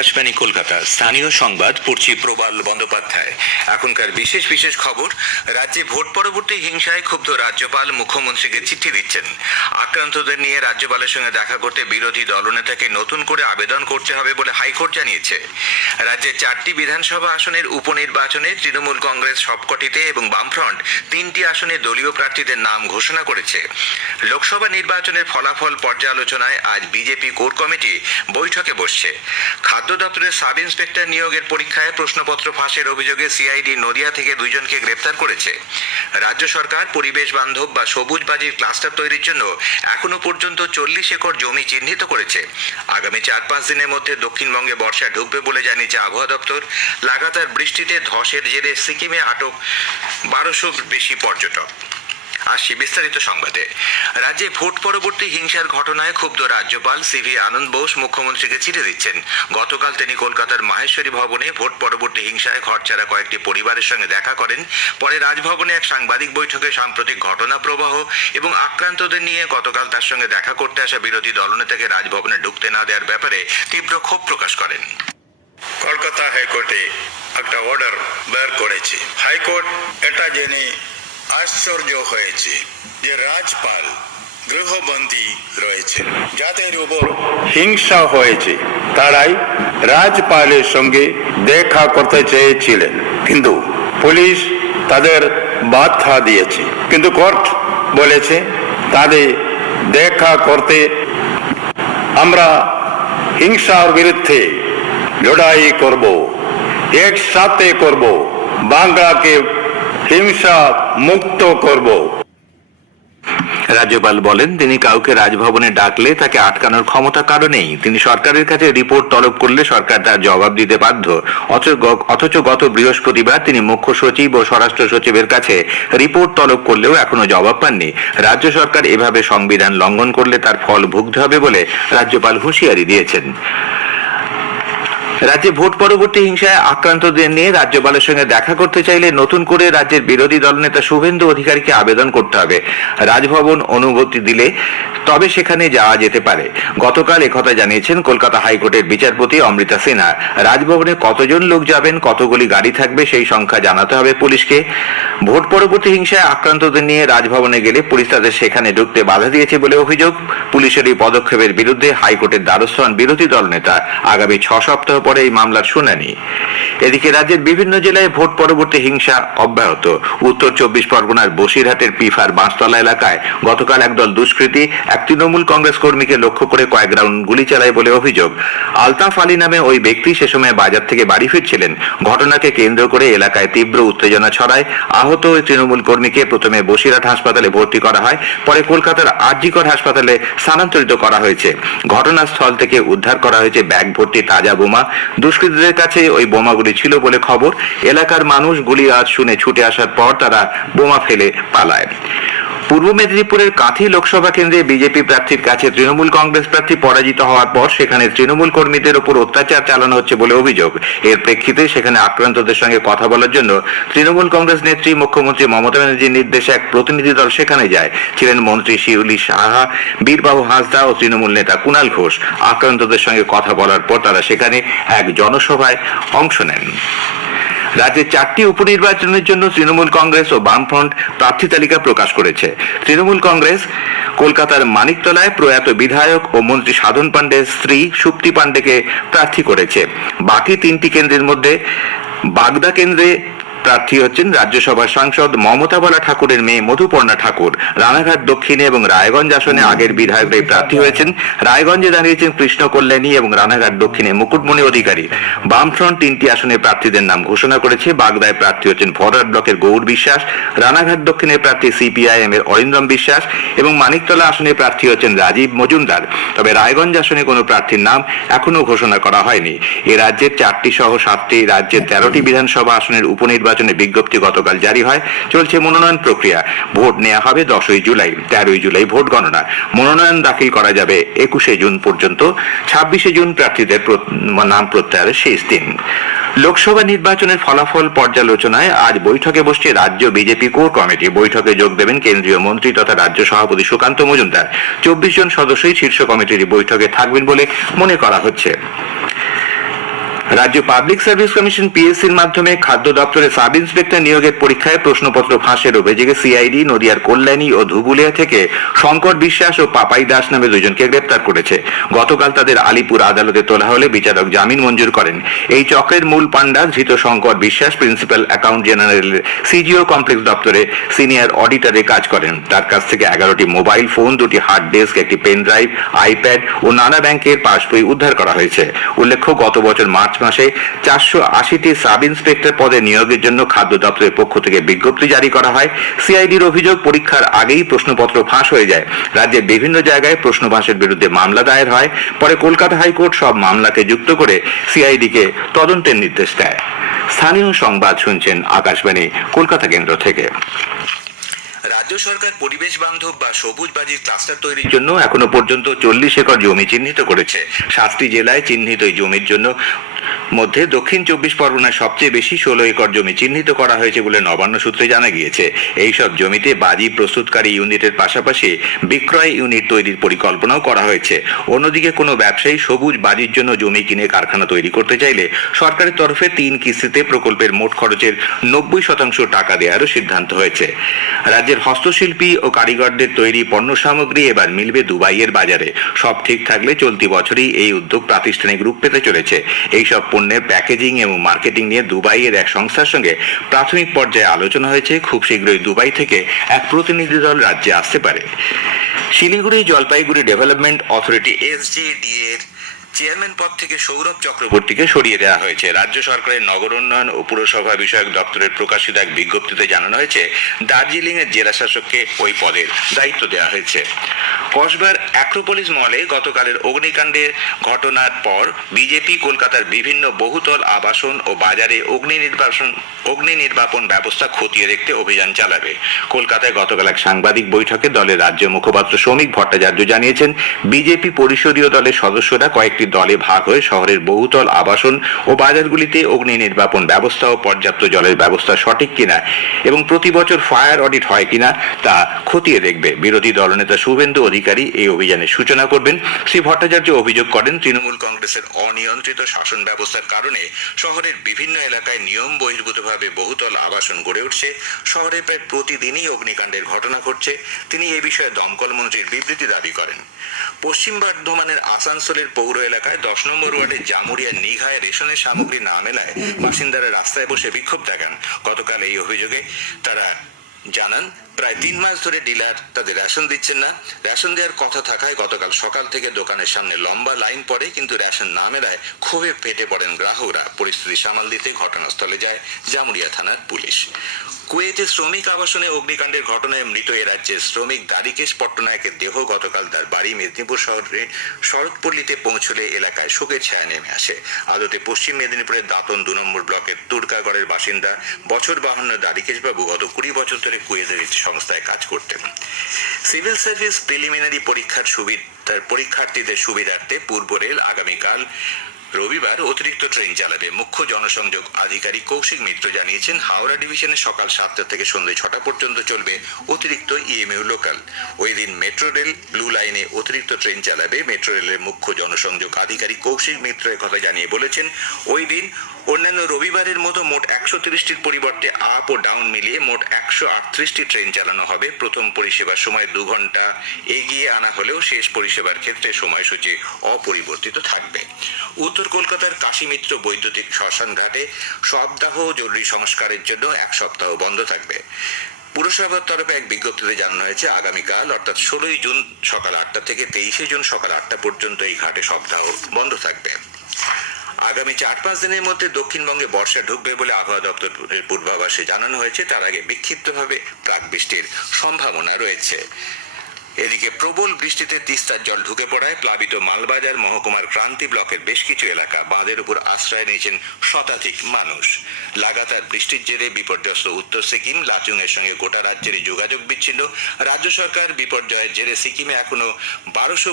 আকাশবাণী কলকাতা। স্থানীয় সংবাদ পড়ছি প্রবাল বন্দ্যোপাধ্যায়। এখনকার বিশেষ বিশেষ খবর। রাজ্যে ভোট পরবর্তী হিংসায় ক্ষুব্ধ রাজ্যপাল মুখ্যমন্ত্রীকে চিঠি দিচ্ছেন। আক্রান্তদের নিয়ে রাজ্যপালের সঙ্গে দেখা করতে বিরোধী দলনেতাকে নতুন করে আবেদন করতে হবে বলে হাইকোর্ট জানিয়েছে। রাজ্যের 4টি বিধানসভা আসনের উপনির্বাচনে তৃণমূল কংগ্রেস সবকটিতে এবং বামফ্রন্ট 3টি আসনে দলীয় প্রার্থীদের নাম ঘোষণা করেছে। লোকসভা নির্বাচনের ফলাফল পর্যালোচনায় আজ বিজেপি কোর কমিটি বৈঠকে বসছে। খাদ্য দপ্তরের সাব ইন্সপেক্টর নিয়োগের পরীক্ষায় প্রশ্নপত্র ফাঁসের অভিযোগে সিআইডি নদিয়া থেকে 2 জনকে গ্রেপ্তার করেছে। রাজ্য সরকার পরিবেশ বান্ধব বা সবুজ বাজির ক্লাস্টার তৈরির জন্য এখনো পর্যন্ত 40 একর জমি চিহ্নিত করেছে। আগামী 4-5 দিনের মধ্যে দক্ষিণবঙ্গে বর্ষা ঢুকবে বলে জানিয়েছে আবহাওয়া দপ্তর। লাগাতার বৃষ্টিতে ধসের জেরে সিকিমে আটক 1200 বেশি পর্যটক। আসছি বিস্তারিত সংবাদে। রাজ্যে ভোট পরবর্তী হিংসার ঘটনায় ক্ষুব্ধ রাজ্যপাল সিভি আনন্দ বোস মুখ্যমন্ত্রীকে চিঠি দিচ্ছেন। গতকাল তিনি কলকাতার মাহেশ্বরী ভবনে ভোট পরবর্তী হিংসায় ঘরছাড়া কয়েকটি পরিবারের সঙ্গে দেখা করেন। পরে রাজভবনে এক সাংবাদিক বৈঠকে সাম্প্রতিক ঘটনা প্রবাহ এবং আক্রান্তদের নিয়ে গতকাল তার সঙ্গে দেখা করতে আসা বিরোধী দলনেতাকে রাজভবনে ঢুকতে না দেওয়ার ব্যাপারে তীব্র ক্ষোভ প্রকাশ করেন। কলকাতা হাইকোর্টে একটা অর্ডার বের করেছে। হাইকোর্ট এটা জেনে আশ্চর্য হয়েছে যে রাজ্যপাল গৃহবন্দী রয়েছে। যাদের উপর হিংসা হয়েছে তারাই রাজ্যপালের সঙ্গে দেখা করতে চেয়েছিলেন, কিন্তু পুলিশ তাদের বাধা দিয়েছে। কিন্তু কোর্ট বলেছে তাদের দেখা করতে আমরা হিংসার বিরুদ্ধে লড়াই করব, একসাথে করব, বাংলাকে হিংসা মুক্ত করব। রাজ্যপাল বলেন, তিনি কাউকে রাজভবনে ডাকলে তাকে আটকানোর ক্ষমতা কারো নেই। তিনি সরকারের কাছে রিপোর্ট তলব করলে সরকার তার জবাব দিতে বাধ্য। অথচ গত বৃহস্পতিবার তিনি মুখ্য সচিব ও স্বরাষ্ট্র সচিবের কাছে রিপোর্ট তলব করলেও এখনো জবাব পাননি। রাজ্য সরকার এভাবে সংবিধান লঙ্ঘন করলে তার ফল ভুগতে হবে বলে রাজ্যপাল হুঁশিয়ারি দিয়েছেন। রাজ্যে ভোট পরবর্তী হিংসায় আক্রান্তদের নিয়ে রাজ্যপালের সঙ্গে দেখা করতে চাইলে নতুন করে রাজ্যের বিরোধী দলনেতা শুভেন্দু অধিকারীকে আবেদন করতে হবে। রাজভবন অনুমতি দিলে তবে সেখানে যাওয়া যেতে পারে। গতকাল একথা জানিয়েছেন কলকাতা হাইকোর্টের বিচারপতি অমৃতা সিনহা। রাজভবনে কতজন লোক যাবেন, কতগুলি গাড়ি থাকবে সেই সংখ্যা জানাতে হবে পুলিশকে। ভোট পরবর্তী হিংসায় আক্রান্তদের নিয়ে রাজভবনে গেলে পুলিশ তাদের সেখানে ঢুকতে বাধা দিয়েছে বলে অভিযোগ। পুলিশের এই পদক্ষেপের বিরুদ্ধে হাইকোর্টের দ্বারস্থ হন বিরোধী দলনেতা। আগামী 6 সপ্তাহ পরে এই মামলার শুনানি। এদিকে রাজ্যের বিভিন্ন জেলায় ভোট পরবর্তী হিংসা অব্যাহত। উত্তর 24 পরগনার বসিরহাটের পিফার বাঁশতলা এলাকায় গতকাল একদল দুষ্কৃতী এক তৃণমূল কংগ্রেস কর্মীকে লক্ষ্য করে কয়েক রাউন্ড গুলি চালায় বলে অভিযোগ। আলতাফ আলী নামে ওই ব্যক্তি সে সময় বাজার থেকে বাড়ি ফিরছিলেন। ঘটনাকে কেন্দ্র করে এলাকায় তীব্র উত্তেজনা ছড়ায়। আহত ওই তৃণমূল কর্মীকে প্রথমে বসিরহাট হাসপাতালে ভর্তি করা হয়, পরে কলকাতার আর.জি. কর হাসপাতালে স্থানান্তরিত করা হয়েছে। ঘটনাস্থল থেকে উদ্ধার করা হয়েছে ব্যাগ ভর্তি তাজা বোমা। দুষ্কৃতীদের কাছে ওই বোমাগুলি ছিল বলে খবর। এলাকার মানুষ গুলি আওয়াজ শুনে ছুটে আসার পর তারা বোমা ফেলে পালায়। পূর্ব মেদিনীপুরের কাঁথি লোকসভা কেন্দ্রে বিজেপি প্রার্থীর কাছে তৃণমূল কংগ্রেস প্রার্থী পরাজিত হওয়ার পর সেখানে তৃণমূল কর্মীদের উপর অত্যাচার চালানো হচ্ছে বলে অভিযোগ। এর প্রেক্ষিতে সেখানে আক্রান্তদের সঙ্গে কথা বলার জন্য তৃণমূল কংগ্রেস নেত্রী মুখ্যমন্ত্রী মমতা ব্যানার্জির নির্দেশে এক প্রতিনিধি দল সেখানে যায়। ছিলেন মন্ত্রী শিউলি সাহা, বীরবাবু হাঁসদা ও তৃণমূল নেতা কুণাল ঘোষ। আক্রান্তদের সঙ্গে কথা বলার পর তারা সেখানে এক জনসভায় অংশ নেন। রাজ্যে 4টি উপনির্বাচনের জন্য তৃণমূল কংগ্রেস ও বামফ্রন্ট প্রার্থী তালিকা প্রকাশ করেছে। তৃণমূল কংগ্রেস কলকাতার মানিকতলায় প্রয়াত বিধায়ক ও মন্ত্রী সাধন পাণ্ডের স্ত্রী সুপ্তি পাণ্ডেকে প্রার্থী করেছে। বাকি 3টি কেন্দ্রের মধ্যে বাগদা কেন্দ্রে প্রার্থী হচ্ছেন রাজ্যসভার সাংসদ মমতা বালা ঠাকুরের মেয়ে মধুপর্ণা ঠাকুর। রানাঘাট দক্ষিণে এবং রায়গঞ্জ আসনে আগের বিধায়করাই প্রার্থী হয়েছেন। রায়গঞ্জে দাঁড়িয়েছেন কৃষ্ণ কল্যাণী এবং রানাঘাট দক্ষিণে মুকুটমণি অধিকারী। বামফ্রন্ট 3টি আসনে প্রার্থীদের নাম ঘোষণা করেছে। বাগদায় প্রার্থী হচ্ছেন ফরওয়ার্ড ব্লকের গৌর বিশ্বাস, রানাঘাট দক্ষিণের প্রার্থী সিপিআইএম এর অরিন্দম বিশ্বাস এবং মানিকতলা আসনে প্রার্থী হচ্ছেন রাজীব মজুমদার। তবে রায়গঞ্জ আসনে কোনো প্রার্থীর নাম এখনো ঘোষণা করা হয়নি। এ রাজ্যের 4টি সহ 7টি রাজ্যের 13টি বিধানসভা আসনের উপনির্বাচন বিজ্ঞপ্তি গতকাল জারি হয়। চলছে মনোনয়ন প্রক্রিয়া। ভোট নেওয়া হবে 10ই জুলাই। 13ই জুলাই ভোট গণনা। মনোনয়ন দাখিল করা যাবে 21শে জুন পর্যন্ত। 26শে জুন প্রার্থীদের নাম প্রত্যাহারের শেষ দিন। লোকসভা নির্বাচনের ফলাফল পর্যালোচনায় আজ বৈঠকে বসছে রাজ্য বিজেপি কোর কমিটি। বৈঠকে যোগ দেবেন কেন্দ্রীয় মন্ত্রী তথা রাজ্য সভাপতি সুকান্ত মজুমদার। 24 জন সদস্যই শীর্ষ কমিটির বৈঠকে থাকবেন বলে মনে করা হচ্ছে। রাজ্য পাবলিক সার্ভিস কমিশন পিএসসির মাধ্যমে খাদ্য দপ্তরে সাব ইন্সপেক্টর নিয়োগের পরীক্ষায় প্রশ্নপত্র ফাঁসের অভিযোগে সিআইডি নদিয়ার কল্যাণী ও ধুবুলিয়া থেকে শঙ্কর বিশ্বাস ও পাপাই দাস নামে দুজনকে গ্রেপ্তার করেছে। গতকাল তাদের আলিপুর আদালতে তোলা হলে বিচারক জামিন মঞ্জুর করেন। এই চক্রের মূল পাণ্ডা ধৃত শঙ্কর বিশ্বাস প্রিন্সিপাল অ্যাকাউন্ট জেনারেলের সিজিও কমপ্লেক্স দপ্তরে সিনিয়র অডিটরে কাজ করেন। তার কাছ থেকে 11টি মোবাইল ফোন, 2টি হার্ড ডিস্ক, একটি পেন ড্রাইভ, আইপ্যাড ও নানা ব্যাংকের পাসবই উদ্ধার করা হয়েছে। উল্লেখ্য, গত বছর মার্চ মাসে 480টি সাব ইন্সপেক্টর পদে নিয়োগের জন্য খাদ্য দপ্তরের পক্ষ থেকে বিজ্ঞপ্তি জারি করা হয়। সিআইডির অভিযোগ, পরীক্ষার আগেই প্রশ্নপত্র ফাঁস হয়ে যায়। রাজ্যের বিভিন্ন জায়গায় প্রশ্ন ফাঁসের বিরুদ্ধে মামলা দায়ের হয়। পরে কলকাতা হাইকোর্ট সব মামলাকে যুক্ত করে সিআইডিকে তদন্তের নির্দেশ দেয়। স্থানীয় সংবাদ শুনছেন আকাশবাণী কলকাতা কেন্দ্র থেকে। রাজ্য সরকার পরিবেশ বান্ধব বা সবুজ বাজির ক্লাস্টার তৈরির জন্য এখনো পর্যন্ত 40 একর জমি চিহ্নিত করেছে। 7টি জেলায় চিহ্নিত এই জমির জন্য মধ্যে দক্ষিণ 24 পরগনায় সবচেয়ে বেশি 16 একর জমি চিহ্নিত করা হয়েছে বলে নবান্ন সূত্রে জানা গিয়েছে। এই সব জমিতে বাজি প্রস্তুতকারী ইউনিটের পাশাপাশি বিক্রয় ইউনিট তৈরির পরিকল্পনাও করা হয়েছে। অন্যদিকে কোনো ব্যবসায়ী সবুজ বাজির জন্য জমি কিনে কারখানা তৈরি করতে চাইলে সরকারের তরফে 3 কিস্তিতে প্রকল্পের মোট খরচের 90% টাকা দেওয়ারও সিদ্ধান্ত হয়েছে। রাজ্যের হস্তশিল্পী ও কারিগরদের তৈরি পণ্য সামগ্রী এবার মিলবে দুবাইয়ের বাজারে। সব ঠিক থাকলে চলতি বছরই এই উদ্যোগ প্রাতিষ্ঠানিক রূপ পেতে চলেছে। এইসব পণ্যের প্যাকেজিং এবং মার্কেটিং নিয়ে দুবাইয়ের এক সংস্থার সঙ্গে প্রাথমিক পর্যায়ে আলোচনা হয়েছে। খুব শীঘ্রই দুবাই থেকে এক প্রতিনিধি দল রাজ্যে আসতে পারে। Siliguri Jalpaiguri development authority SGD এর চেয়ারম্যান পদ থেকে সৌরভ চক্রবর্তীকে সরিয়ে দেওয়া হয়েছে। রাজ্য সরকারের নগর উন্নয়ন ও পুরসভা বিষয়ক দপ্তরের প্রকাশিত এক বিজ্ঞপ্তিতে জানানো হয়েছে, দার্জিলিং এর জেলা শাসককে ওই পদের দায়িত্ব দেওয়া হয়েছে। কসবার অ্যাক্রোপলিস মলে গতকালের অগ্নিকাণ্ডের ঘটনার পর বিজেপি কলকাতার বিভিন্ন বহুতল আবাসন ও বাজারে অগ্নি নির্বাপন ব্যবস্থা খতিয়ে দেখতে অভিযান চালাবে। কলকাতায় গতকাল এক সাংবাদিক বৈঠকে দলের রাজ্য মুখপাত্র শ্রমিক ভট্টাচার্য জানিয়েছেন, বিজেপি পরিষদীয় দলের সদস্যরা কয়েকটি দলে ভাগ হয়ে শহরের বহুতল আবাসন ও বাজারগুলিতে অগ্নি নির্বাপন ব্যবস্থা ও পর্যাপ্ত জলের ব্যবস্থা সঠিক কিনা এবং প্রতি বছর ফায়ার অডিট হয় কিনা তা খতিয়ে দেখবে। বিরোধী দলনেতা শুভেন্দু অধিকারী এই অভিযানের সূচনা করবেন। শ্রী ভট্টাচার্য অভিযোগ করেন, তৃণমূল কংগ্রেসের অনিয়ন্ত্রিত শাসন ব্যবস্থার কারণে শহরের বিভিন্ন এলাকায় নিয়ম বহির্ভূতভাবে বহুতল আবাসন গড়ে উঠছে। শহরে প্রায় প্রতিদিনই অগ্নিকাণ্ডের ঘটনা ঘটছে। তিনি এ বিষয়ে দমকল মন্ত্রীর বিবৃতি দাবি করেন। পশ্চিম বর্ধমানের আসানসোলের পৌর এলাকায় 10 নম্বর ওয়ার্ডের জামুরিয়া নিঘায় রেশনের সামগ্রী না মেলায় বাসিন্দারা রাস্তায় বসে বিক্ষোভ দেখান। গতকাল এই অভিযোগে তারা জানান, প্রায় 3 মাস ধরে ডিলার তাদের রেশন দিচ্ছেন না। রেশন দেওয়ার কথা থাকায় গতকাল সকাল থেকে দোকানের সামনে লম্বা লাইন পড়ে, কিন্তু রেশন না মেলায় ক্ষোভে ফেটে পড়েন গ্রাহকরা। পরিস্থিতি সামাল দিতে ঘটনাস্থলে যায় জামুরিয়া থানার পুলিশ। কুয়েতে শ্রমিক আবাসনে অগ্নিকাণ্ডের ঘটনায় মৃত এ রাজ্যের শ্রমিক দ্বারিকেশ পট্টনায়কের দেহ গতকাল তার বাড়ি মেদিনীপুর শহরে শরৎপল্লীতে পৌঁছলে এলাকায় শোকের ছায়া নেমে আসে। আদতে পশ্চিম মেদিনীপুরের দাঁতন 2 নম্বর ব্লকের তুর্কাগড়ের বাসিন্দা বছর 52 দ্বারিকেশ বাবু গত 20 বছর ধরে কুয়েতের একটি সংস্থায় কাজ করতেন। সিভিল সার্ভিস প্রিলিমিনারি পরীক্ষার্থীদের সুবিধার্থে পূর্ব রেল আগামীকাল রবিবার অতিরিক্ত ট্রেন চালাবে। মুখ্য জনসংযোগ আধিকারিক কৌশিক মিত্র জানিয়েছেন, হাওড়া ডিভিশনে সকাল 7টা থেকে সন্ধ্যে 6টা পর্যন্ত চলবে অতিরিক্ত ইএমইউ লোকাল। ওই দিন মেট্রো রেল ব্লু লাইনে অতিরিক্ত ট্রেন চালাবে। মেট্রো রেলের মুখ্য জনসংযোগ আধিকারিক কৌশিক মিত্র কথা জানিয়ে বলেছেন, ওই দিন অন্যান্য রবিবারের মতো মোট 130টির পরিবর্তে আপ ও ডাউন মিলিয়ে মোট 138টি ট্রেন চালানো হবে। প্রথম পরিষেবার সময় 2 ঘন্টা এগিয়ে আনা হলেও শেষ পরিষেবার ক্ষেত্রে সময়সূচি অপরিবর্তিত থাকবে। উত্তর কলকাতার কাশীমিত্র বৈদ্যুতিক শ্মশান ঘাটে সপ্তাহ জরুরি সংস্কারের জন্য 1 সপ্তাহ বন্ধ থাকবে। পুরসভার তরফে এক বিজ্ঞপ্তিতে জানানো হয়েছে, আগামীকাল অর্থাৎ 16ই জুন সকাল 8টা থেকে 23শে জুন সকাল 8টা পর্যন্ত এই ঘাটে সপ্তাহ বন্ধ থাকবে। আগামী 4-5 দিনের মধ্যে দক্ষিণবঙ্গে বর্ষা ঢুকবে বলে আবহাওয়া দপ্তরের পূর্বাভাসে জানানো হয়েছে। তার আগে বিক্ষিপ্তভাবে প্রাক বৃষ্টির সম্ভাবনা রয়েছে। এদিকে প্রবল বৃষ্টিতে তিস্তার জল ঢুকে পড়ায় প্লাবিত মালবাজার মহকুমার ক্রান্তি ব্লকের বেশ কিছু এলাকা বাঁধের উপর আশ্রয় নিয়েছেন শতাধিক মানুষ। লাগাতার বৃষ্টির জেরে বিপর্যস্ত উত্তর সিকিম, লাচুং এর সঙ্গে গোটা রাজ্যেরই যোগাযোগ বিচ্ছিন্ন। রাজ্য সরকার বিপর্যয়ের জেরে সিকিমে এখনো 1200